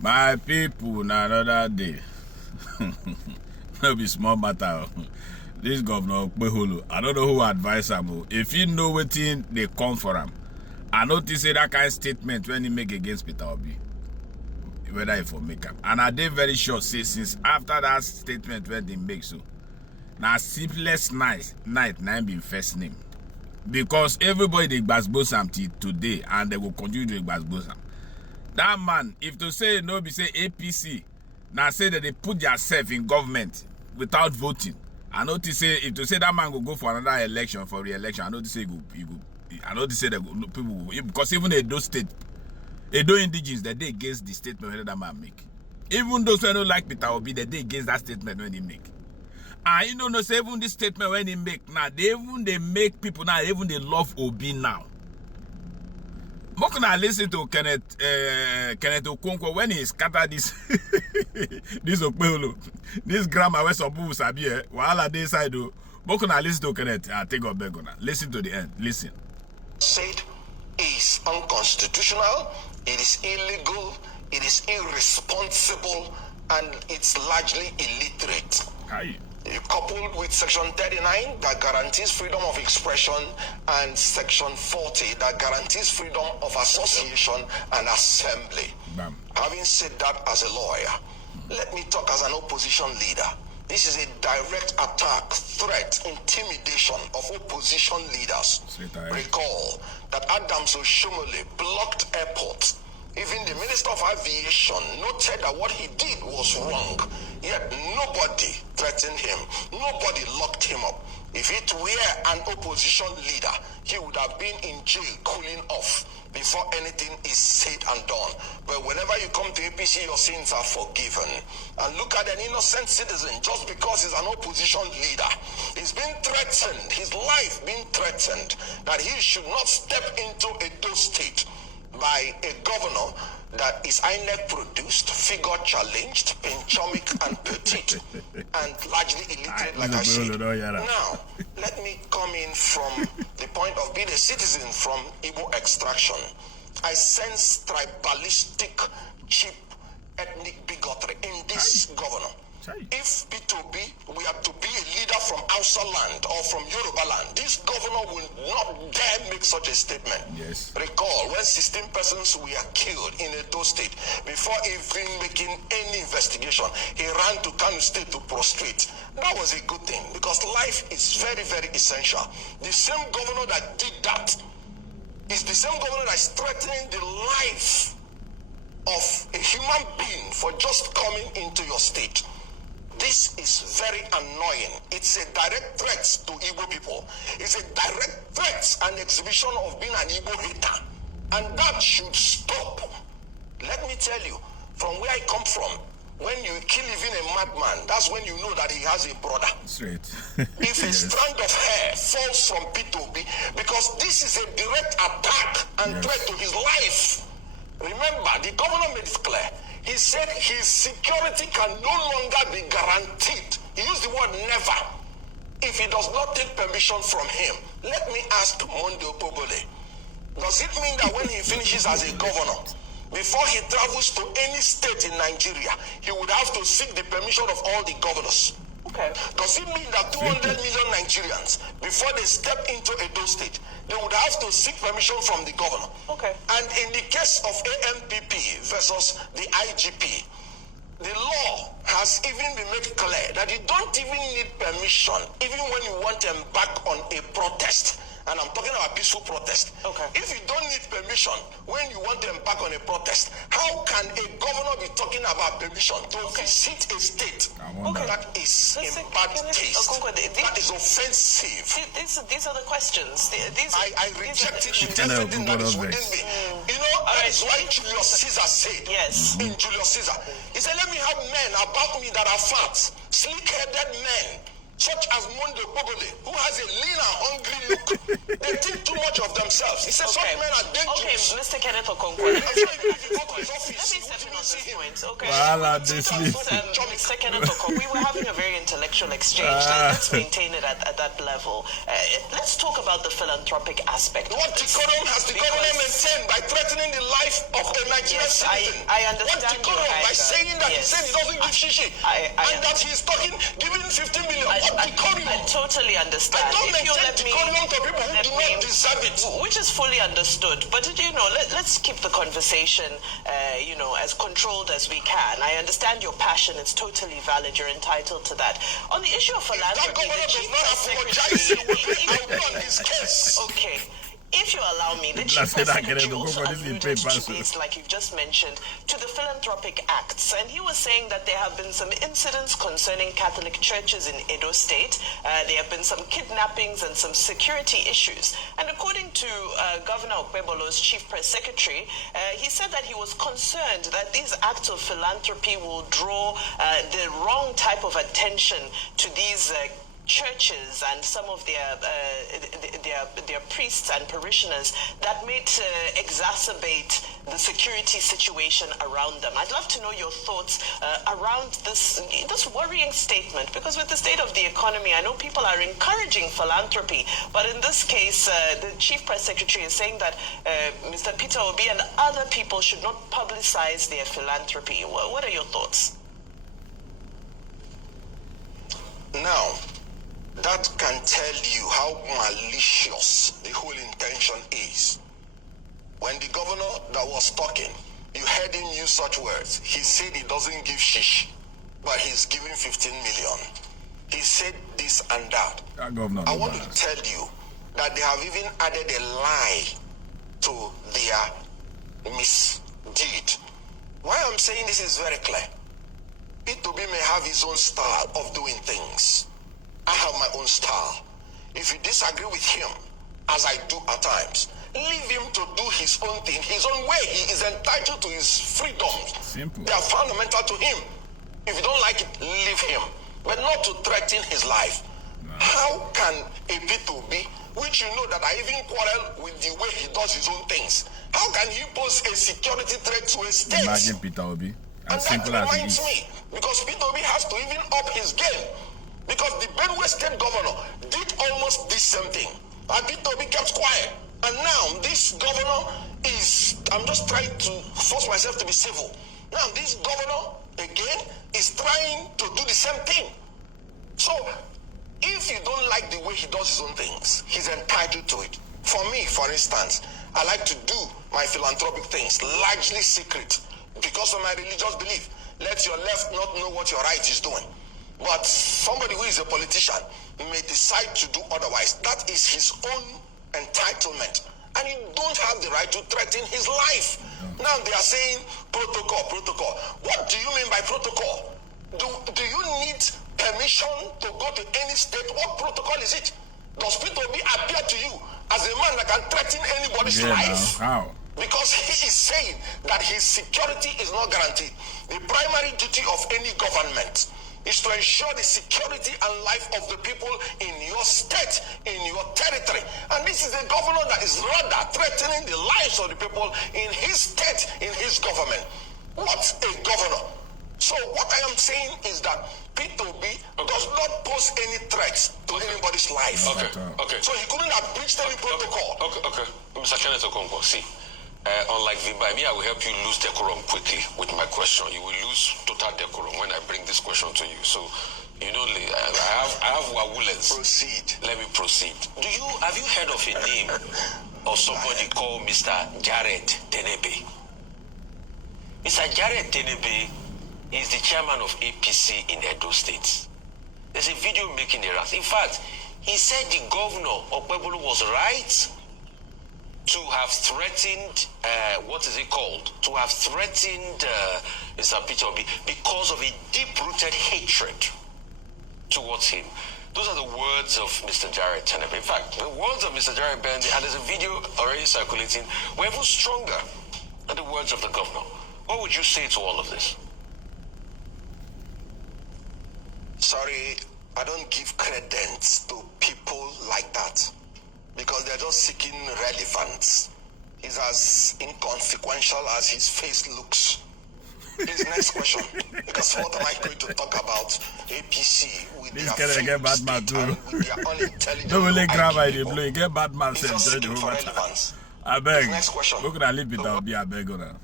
My people, na another day. No be small matter. This governor Okpeholo, I don't know who advise him. If you know wetin they come for him, I notice say that kind of statement when he make against Peter Obi, whether he for make him. And I did very sure say since after that statement when they make so, now simplest night now be first name. Because everybody they gbasgbos am till today and they will continue to gbasgbos am. That man, if to say no be say APC, now say that they put themselves in government without voting. I notice say if to say that man will go for another election for re-election, I notice say I notice say that people will, because even Edo State, Edo indigenes, they against the statement that man make. Even those who don't like Peter Obi, they against that statement when he make. And you know, say even this statement when he make now, they make people now, even they love Obi now. How can I listen to Kenneth Okonkwo when he scattered this this Okpeholo, this grammar where some people sabi while they side do. How can I listen to Kenneth? I take up Begona. Listen to the end. Listen. Said is unconstitutional, it is illegal, it is irresponsible, and it's largely illiterate. Aye. Coupled with Section 39 that guarantees freedom of expression and Section 40 that guarantees freedom of association and assembly. Bam. Having said that as a lawyer, let me talk as an opposition leader. This is a direct attack, threat, intimidation of opposition leaders. Recall that Adams Oshomole blocked airports. Even the Minister of Aviation noted that what he did was wrong, yet nobody threatened him, nobody locked him up. If it were an opposition leader, he would have been in jail cooling off before anything is said and done. But whenever you come to APC, your sins are forgiven. And look at an innocent citizen, just because he's an opposition leader, he's been threatened, his life being threatened, that he should not step into Edo State by a governor that is INEC produced, figure challenged, pinchomic and petite, and largely illiterate, like I said. Now, let me come in from the point of being a citizen from Igbo extraction. I sense tribalistic, cheap, ethnic bigotry in this governor. If P2B, we are to be a leader from Hausa land or from Yoruba land, this governor will not dare make such a statement. Yes. Recall when 16 persons were killed in Edo State, before even making any investigation, he ran to Kano State to prostrate. That was a good thing, because life is very, very essential. The same governor that did that is the same governor that is threatening the life of a human being for just coming into your state. This is very annoying. It's a direct threat to Igbo people. It's a direct threat and exhibition of being an Igbo hater. And that should stop. Let me tell you, from where I come from, when you kill even a madman, that's when you know that he has a brother. Straight. If a strand of hair falls from P2B, because this is a direct attack and threat to his life. Remember, the governor made it clear. He said his security can no longer be guaranteed. He used the word never. If he does not take permission from him, let me ask Monday Okpeholo, does it mean that when he finishes as a governor, before he travels to any state in Nigeria, he would have to seek the permission of all the governors? Okay. Does it mean that 200 million Nigerians, before they step into Edo State, they would have to seek permission from the governor? Okay. And in the case of AMPP versus the IGP, the law has even been made clear that you don't even need permission, even when you want to embark on a protest. And I'm talking about peaceful protest. Okay. If you don't need permission when you want to embark on a protest, how can a governor be talking about permission to visit a state? That is in bad taste. That is offensive. These are the questions. I reject it with everything that is within me. You know, that is why Julius Caesar said, in Julius Caesar, he said, let me have men about me that are fat, sleek-headed men, such as Monde Bogole, who has a lean and hungry look. They think too much of themselves. He says some men are dangerous. Okay, Mr. Kenneth Okonkwo. Let me step in on this point. Okay. Mr. Kenneth Okonkwo, we were having a very intellectual exchange. Let's maintain it at that level. Let's talk about the philanthropic aspect. What decorum has the governor maintained by threatening the life of a Nigerian citizen? I understand. What decorum by saying that he said he doesn't give shishi and that he's talking, giving 15 million. I totally understand. I don't maintain decorum to people who do not deserve it. Which is fully understood. But, let's keep the conversation, as controlled as we can. I understand your passion. It's totally valid. You're entitled to that. On the issue of philanthropy, if that governor does not apologize, I will be on his case. Okay. If you allow me, the Chief Secretary also alluded to this, like you've just mentioned, to the philanthropic acts. And he was saying that there have been some incidents concerning Catholic churches in Edo State. There have been some kidnappings and some security issues. And according to Governor Okpeholo's Chief Press Secretary, he said that he was concerned that these acts of philanthropy will draw the wrong type of attention to these churches and some of their priests and parishioners that may exacerbate the security situation around them. I'd love to know your thoughts around this worrying statement, because with the state of the economy, I know people are encouraging philanthropy, but in this case, the Chief Press Secretary is saying that Mr. Peter Obi and other people should not publicize their philanthropy. What are your thoughts? Now, that can tell you how malicious the whole intention is. When the governor that was talking, you heard him use such words. He said he doesn't give shish, but he's giving 15 million. He said this and that. I want to tell you that they have even added a lie to their misdeed. Why I'm saying this is very clear. P2B may have his own style of doing things. I have my own style. If you disagree with him, as I do at times, leave him to do his own thing, his own way. He is entitled to his freedoms. Simple. They are fundamental to him. If you don't like it, leave him. But not to threaten his life. No. How can a P2B, which you know that I even quarrel with the way he does his own things, how can he pose a security threat to a state? Imagine Peter Obi. And that reminds me, because Peter Obi has to even up his game. Because the Benue State governor did almost the same thing. And Peter Obi kept quiet. And now this governor is, I'm just trying to force myself to be civil. Now this governor, again, is trying to do the same thing. So, if you don't like the way he does his own things, he's entitled to it. For me, for instance, I like to do my philanthropic things largely secret because of my religious belief. Let your left not know what your right is doing. But somebody who is a politician may decide to do otherwise. That is his own entitlement. And you don't have the right to threaten his life. Now they are saying protocol. What do you mean by protocol? Do you need permission to go to any state? What protocol is it? Does Peter Obi appear to you as a man that can threaten anybody's life? How? Because he is saying that his security is not guaranteed. The primary duty of any government is to ensure the security and life of the people in your state, in your territory. And this is a governor that is rather threatening the lives of the people in his state, in his government. What a governor. So what I am saying is that P2B does not pose any threats to anybody's life. Okay. So he couldn't have breached any protocol. Okay. Mr. Kenneth Okonkwo, see. Unlike Vibai, me, I will help you lose decorum quickly with my question. You will lose total decorum when I bring this question to you. So, I have wawulens. Proceed. Let me proceed. Have you heard of a name of somebody called Mr. Jared Tenebe? Mr. Jared Tenebe is the chairman of APC in Edo State. There's a video making the rounds. In fact, he said the governor, Okpeholo, was right to have threatened, to have threatened Mr. Peter Obi because of a deep-rooted hatred towards him. Those are the words of Mr. Jared Tenebe. In fact, the words of Mr. Jared Bendy, and there's a video already circulating, were even stronger than the words of the governor. What would you say to all of this? Sorry, I don't give credence to people like that because they're just seeking relevance. He's as inconsequential as his face looks. Please, next question. Because what am I going to talk about APC with this their can get failed Batman state too. and with their unintelligent Don't really grab by the people? blue. Get Batman He's just sent. seeking for relevance. I beg. Next question. Look at that leave it. I'll be a beg on that.